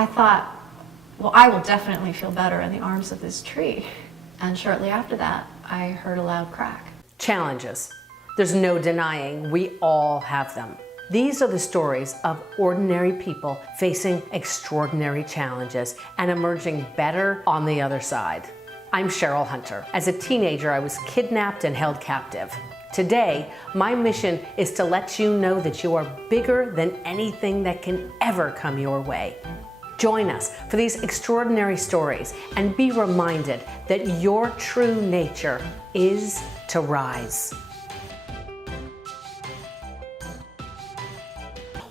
I thought, well, I will definitely feel better in the arms of this tree. And shortly after that, I heard a loud crack. Challenges. There's no denying we all have them. These are the stories of ordinary people facing extraordinary challenges and emerging better on the other side. I'm Cheryl Hunter. As a teenager, I was kidnapped and held captive. Today, my mission is to let you know that you are bigger than anything that can ever come your way. Join us for these extraordinary stories and be reminded that your true nature is to rise.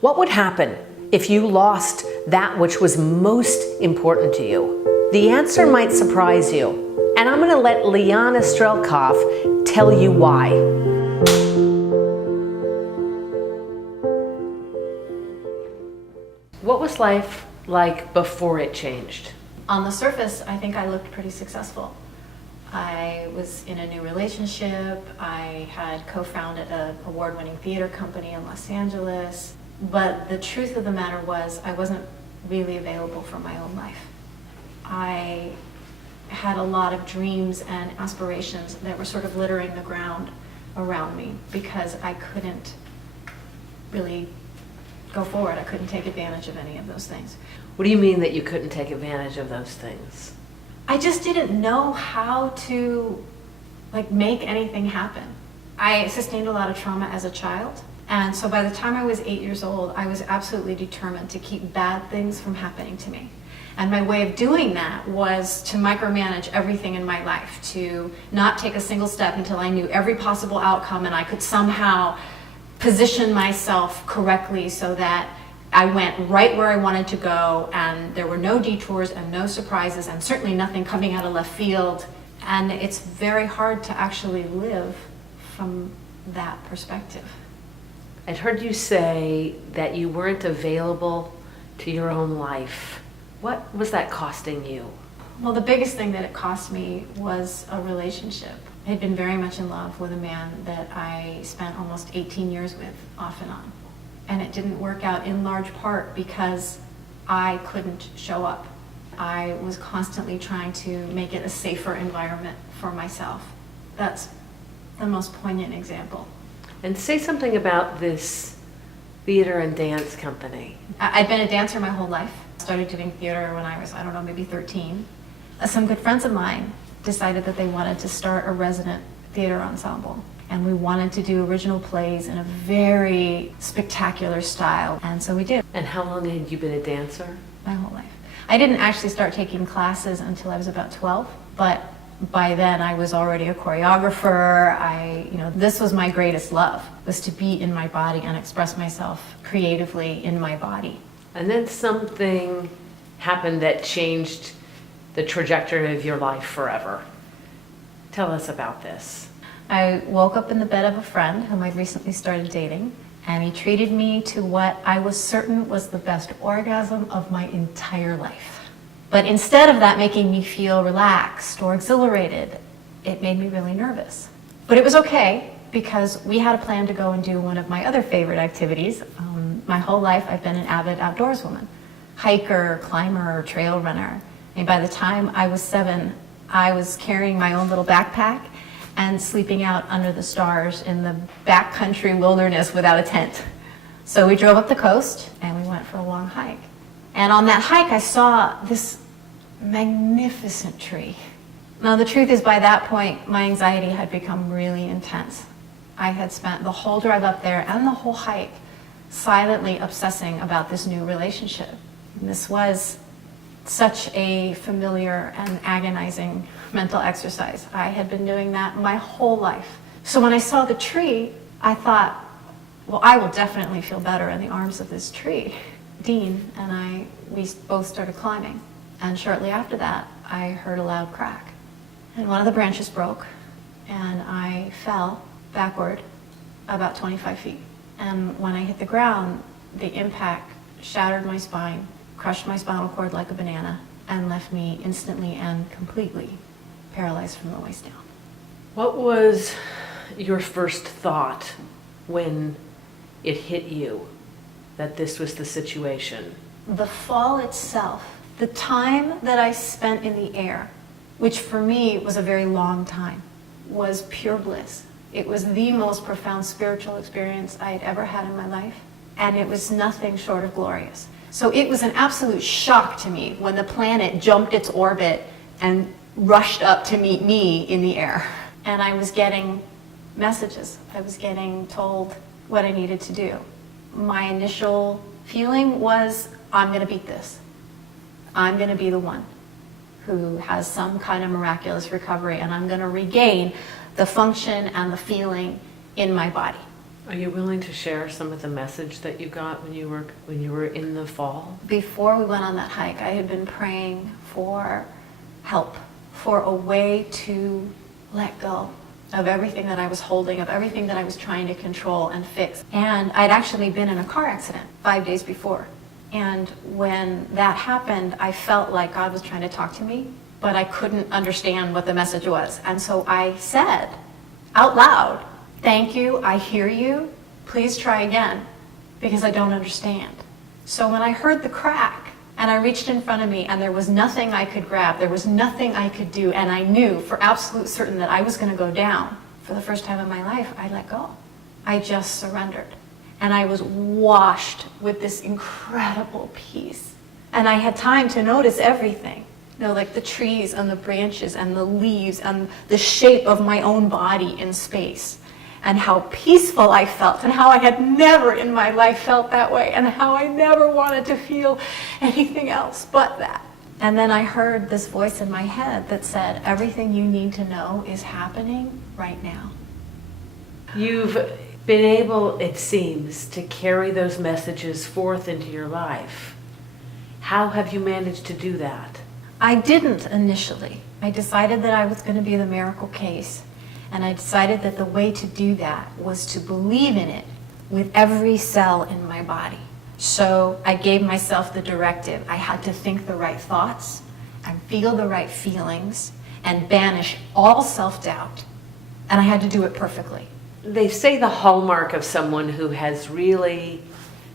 What would happen if you lost that which was most important to you? The answer might surprise you, and I'm going to let Lyena Strelkoff tell you why. What was life like before it changed? On the surface, I think I looked pretty successful. I was in a new relationship. I had co-founded an award-winning theater company in Los Angeles. But the truth of the matter was I wasn't really available for my own life. I had a lot of dreams and aspirations that were sort of littering the ground around me because I couldn't really go forward. I couldn't take advantage of any of those things. What do you mean that you couldn't take advantage of those things? I just didn't know how to make anything happen. I sustained a lot of trauma as a child. And so by the time I was 8 years old, I was absolutely determined to keep bad things from happening to me. And my way of doing that was to micromanage everything in my life, to not take a single step until I knew every possible outcome and I could somehow position myself correctly so that I went right where I wanted to go and there were no detours and no surprises and certainly nothing coming out of left field. And it's very hard to actually live from that perspective. I'd heard you say that you weren't available to your own life. What was that costing you? Well, the biggest thing that it cost me was a relationship. I had been very much in love with a man that I spent almost 18 years with, off and on. And it didn't work out in large part because I couldn't show up. I was constantly trying to make it a safer environment for myself. That's the most poignant example. And say something about this theater and dance company. I'd been a dancer my whole life. Started doing theater when I was, I don't know, maybe 13. Some good friends of mine decided that they wanted to start a resident theater ensemble. And we wanted to do original plays in a very spectacular style. And so we did. And how long had you been a dancer? My whole life. I didn't actually start taking classes until I was about 12, but by then I was already a choreographer. This was my greatest love, was to be in my body and express myself creatively in my body. And then something happened that changed the trajectory of your life forever. Tell us about this. I woke up in the bed of a friend whom I'd recently started dating, and he treated me to what I was certain was the best orgasm of my entire life. But instead of that making me feel relaxed or exhilarated, it made me really nervous. But it was okay because we had a plan to go and do one of my other favorite activities. My whole life I've been an avid outdoorswoman, hiker, climber, trail runner. And by the time I was 7, I was carrying my own little backpack and sleeping out under the stars in the backcountry wilderness without a tent. So we drove up the coast and we went for a long hike. And on that hike, I saw this magnificent tree. Now, the truth is, by that point, my anxiety had become really intense. I had spent the whole drive up there and the whole hike silently obsessing about this new relationship. And this was such a familiar and agonizing mental exercise. I had been doing that my whole life. So when I saw the tree, I thought, well, I will definitely feel better in the arms of this tree. Dean and we both started climbing. And shortly after that, I heard a loud crack. And one of the branches broke, and I fell backward about 25 feet. And when I hit the ground, the impact shattered my spine, crushed my spinal cord like a banana, and left me instantly and completely paralyzed from the waist down. What was your first thought when it hit you that this was the situation? The fall itself, the time that I spent in the air, which for me was a very long time, was pure bliss. It was the most profound spiritual experience I had ever had in my life, and it was nothing short of glorious. So it was an absolute shock to me when the planet jumped its orbit and rushed up to meet me in the air. And I was getting messages. I was getting told what I needed to do. My initial feeling was, I'm going to beat this. I'm going to be the one who has some kind of miraculous recovery, and I'm going to regain the function and the feeling in my body. Are you willing to share some of the message that you got when you were in the fall? Before we went on that hike, I had been praying for help, for a way to let go of everything that I was holding, of everything that I was trying to control and fix. And I'd actually been in a car accident 5 days before. And when that happened, I felt like God was trying to talk to me, but I couldn't understand what the message was. And so I said out loud, "Thank you, I hear you, please try again, because I don't understand." So when I heard the crack, and I reached in front of me, and there was nothing I could grab, there was nothing I could do, and I knew for absolute certain that I was going to go down, for the first time in my life, I let go. I just surrendered. And I was washed with this incredible peace. And I had time to notice everything. You know, like the trees and the branches and the leaves and the shape of my own body in space. And how peaceful I felt, and how I had never in my life felt that way, and how I never wanted to feel anything else but that. And then I heard this voice in my head that said, everything you need to know is happening right now. You've been able, it seems, to carry those messages forth into your life. How have you managed to do that? I didn't initially. I decided that I was going to be the miracle case. And I decided that the way to do that was to believe in it with every cell in my body. So I gave myself the directive. I had to think the right thoughts and feel the right feelings and banish all self-doubt. And I had to do it perfectly. They say the hallmark of someone who has really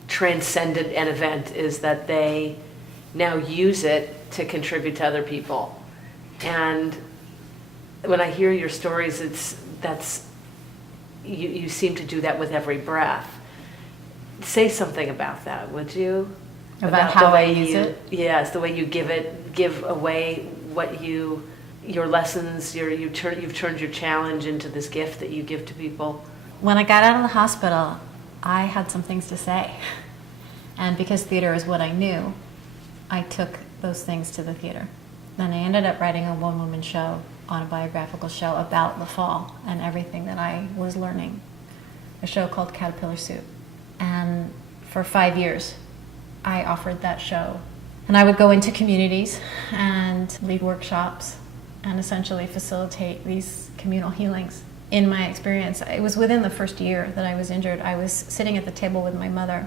transcended an event is that they now use it to contribute to other people. And when I hear your stories, you seem to do that with every breath. Say something about that, would you? About how I use it? Yes, the way you give away what your lessons, you've turned your challenge into this gift that you give to people. When I got out of the hospital, I had some things to say. And because theater is what I knew, I took those things to the theater. Then I ended up writing a one-woman show, autobiographical show about the fall and everything that I was learning. A show called Caterpillar Soup. And for 5 years, I offered that show. And I would go into communities and lead workshops and essentially facilitate these communal healings. In my experience, it was within the first year that I was injured. I was sitting at the table with my mother,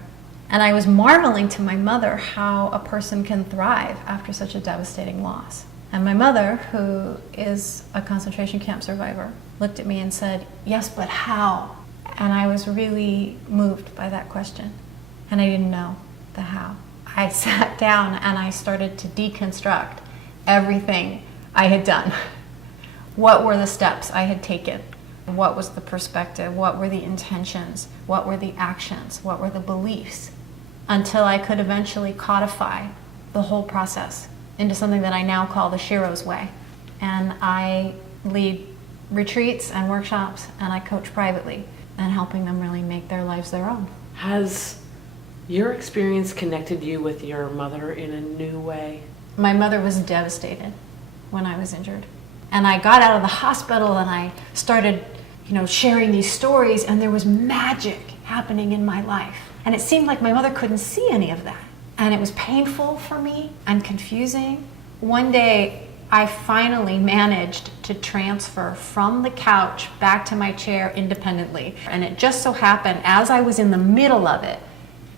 and I was marveling to my mother how a person can thrive after such a devastating loss. And my mother, who is a concentration camp survivor, looked at me and said, "Yes, but how?" And I was really moved by that question. And I didn't know the how. I sat down and I started to deconstruct everything I had done. What were the steps I had taken? What was the perspective? What were the intentions? What were the actions? What were the beliefs? Until I could eventually codify the whole process into something that I now call the Shero's Way. And I lead retreats and workshops, and I coach privately, and helping them really make their lives their own. Has your experience connected you with your mother in a new way? My mother was devastated when I was injured. And I got out of the hospital and I started, sharing these stories, and there was magic happening in my life. And it seemed like my mother couldn't see any of that. And it was painful for me and confusing. One day, I finally managed to transfer from the couch back to my chair independently. And it just so happened, as I was in the middle of it,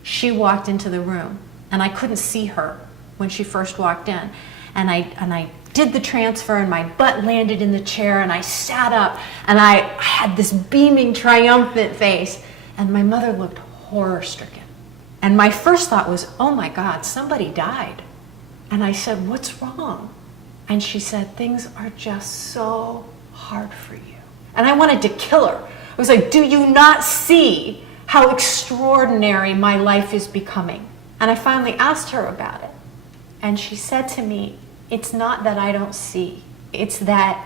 she walked into the room. And I couldn't see her when she first walked in. And I did the transfer, and my butt landed in the chair, and I sat up, and I had this beaming, triumphant face. And my mother looked horror-stricken. And my first thought was, oh my God, somebody died. And I said, what's wrong? And she said, things are just so hard for you. And I wanted to kill her. I was like, do you not see how extraordinary my life is becoming? And I finally asked her about it. And she said to me, it's not that I don't see. It's that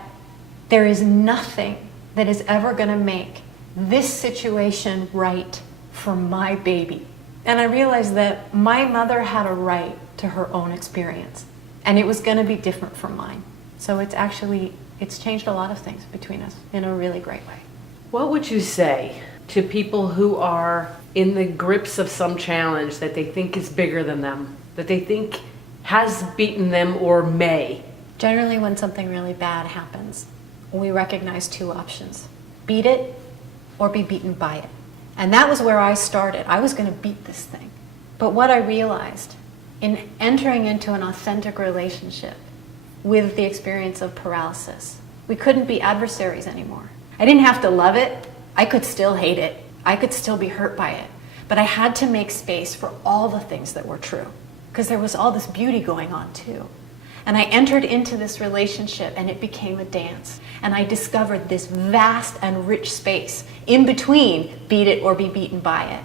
there is nothing that is ever going to make this situation right for my baby. And I realized that my mother had a right to her own experience, and it was going to be different from mine. So it's changed a lot of things between us in a really great way. What would you say to people who are in the grips of some challenge that they think is bigger than them, that they think has beaten them or may? Generally, when something really bad happens, we recognize two options: beat it or be beaten by it. And that was where I started. I was going to beat this thing. But what I realized in entering into an authentic relationship with the experience of paralysis, we couldn't be adversaries anymore. I didn't have to love it. I could still hate it. I could still be hurt by it. But I had to make space for all the things that were true, because there was all this beauty going on too. And I entered into this relationship and it became a dance. And I discovered this vast and rich space in between beat it or be beaten by it.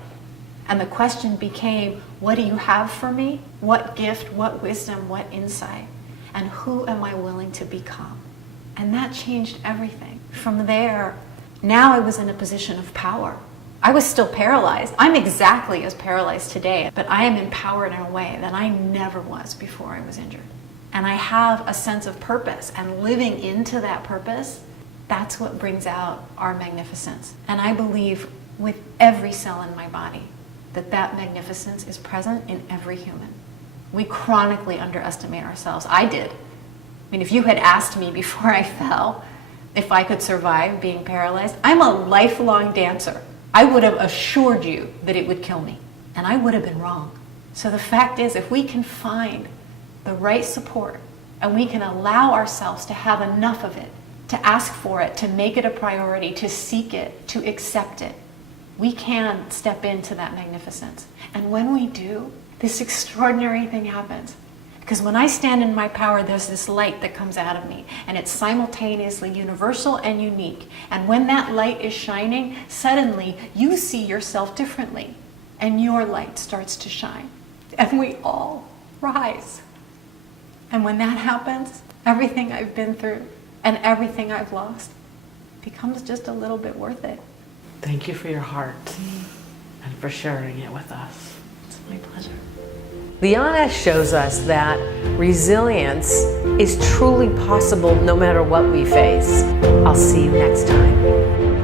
And the question became, what do you have for me? What gift, what wisdom, what insight? And who am I willing to become? And that changed everything. From there, now I was in a position of power. I was still paralyzed. I'm exactly as paralyzed today, but I am empowered in a way that I never was before I was injured. And I have a sense of purpose, and living into that purpose, that's what brings out our magnificence. And I believe with every cell in my body that that magnificence is present in every human. We chronically underestimate ourselves. I did. I mean, if you had asked me before I fell if I could survive being paralyzed, I'm a lifelong dancer. I would have assured you that it would kill me, and I would have been wrong. So the fact is, if we can find the right support, and we can allow ourselves to have enough of it, to ask for it, to make it a priority, to seek it, to accept it, we can step into that magnificence. And when we do, this extraordinary thing happens. Because when I stand in my power, there's this light that comes out of me, and it's simultaneously universal and unique. And when that light is shining, suddenly you see yourself differently, and your light starts to shine. And we all rise. And when that happens, everything I've been through and everything I've lost becomes just a little bit worth it. Thank you for your heart and for sharing it with us. It's my pleasure. Lyena shows us that resilience is truly possible no matter what we face. I'll see you next time.